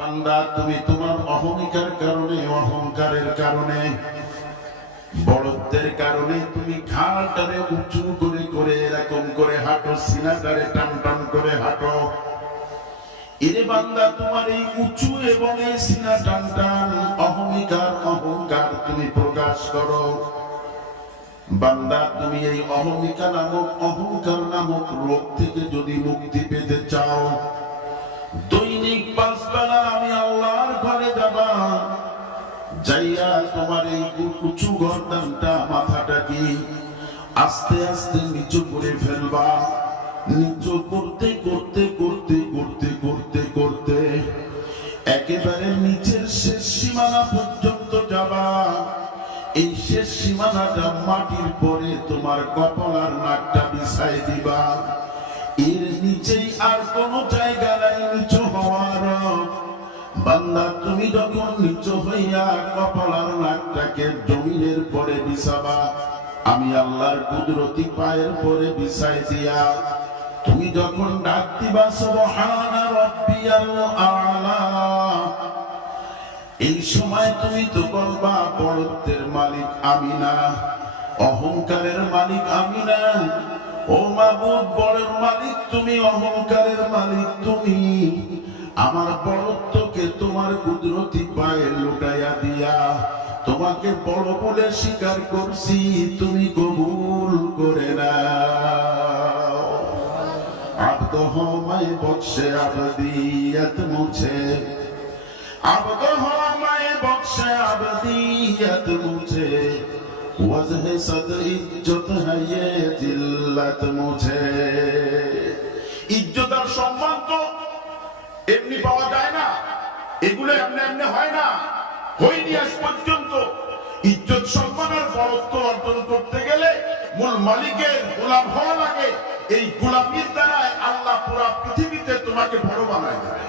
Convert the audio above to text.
বান্দা তুমি তোমার অহমিকার কারণে, অহংকারের কারণে, বড়ত্বের কারণে তুমি ঘাড়টারে উঁচু করে করে এরকম করে হাঁটো, সিনাটারে টান টান করে হাঁটো। এরে বান্দা, তোমার এই উঁচু এবং এই সিনা টান টান অহমিকার, অহংকার তুমি প্রকাশ করো। বান্দা, তুমি এই অহমিকা নামক, অহংকার নামক রোগ থেকে যদি মুক্তি পেতে চাও, দৈনিক 5 বেলা আমি আল্লাহর ঘরে যাবা, যাইয়া তোমার এই উঁচু গর্দানটা, মাথাটা কি আস্তে আস্তে নিচু করে ফেলবা। নিচু করতে করতে করতে করতে করতে করতে একেবারে নিচের শেষ সীমানা পর্যন্ত যাবা। এই শেষ সীমানাটা মাটির পরে তোমার কপাল আর নাকটা বিছাই দিবা। এর নিচেই আর কোন জায়গা নাই নিচু হওয়ার। বান্দা, তুমি যখন নিচু হইয়া কপাল আর নাকটাকে জমিনের পরে বিছাবা, আমি আল্লাহর কুদরতি পায়ের পরে বিছাই দিয়া তুমি যখন ডাক দিবা সুবহানা রাব্বিয়াল আ'লা, এই সময় তুমি তো বলবা বড়ত্বের মালিক আমি না, অহংকারের মালিক আমি না। ও মাবুদ, বড়ের মালিক তুমি, অহংকারের মালিক তুমি। আমার বড়ত্বকে তোমার কুদরতি পায়ে লুটাইয়া দিয়া তোমাকে বড় বলে স্বীকার করছি, তুমি কবুল করে নাও। আব্দ হমায় বক্সে আবদিয়ত মুঝে, আব্দ হমায় বক্সে আবদিয়ত মুঝে, ওয়াজহ সদর ইজ্জত হ্যায় ইয়ে জিল্লত মুঝে। ইজ্জত আর সম্মান তো এমনি পাওয়া যায় না, এগুলো এমনি এমনি হয় না, হয়নি আজ পর্যন্ত। ইজ্জত সম্মানের বড়ত্ব অর্জন করতে গেলে মূল মালিকের গোলাম হওয়া লাগে। এই গোলামির দ্বারা আল্লাহ পুরা পৃথিবীতে তোমাকে বড় বানায় দেবে।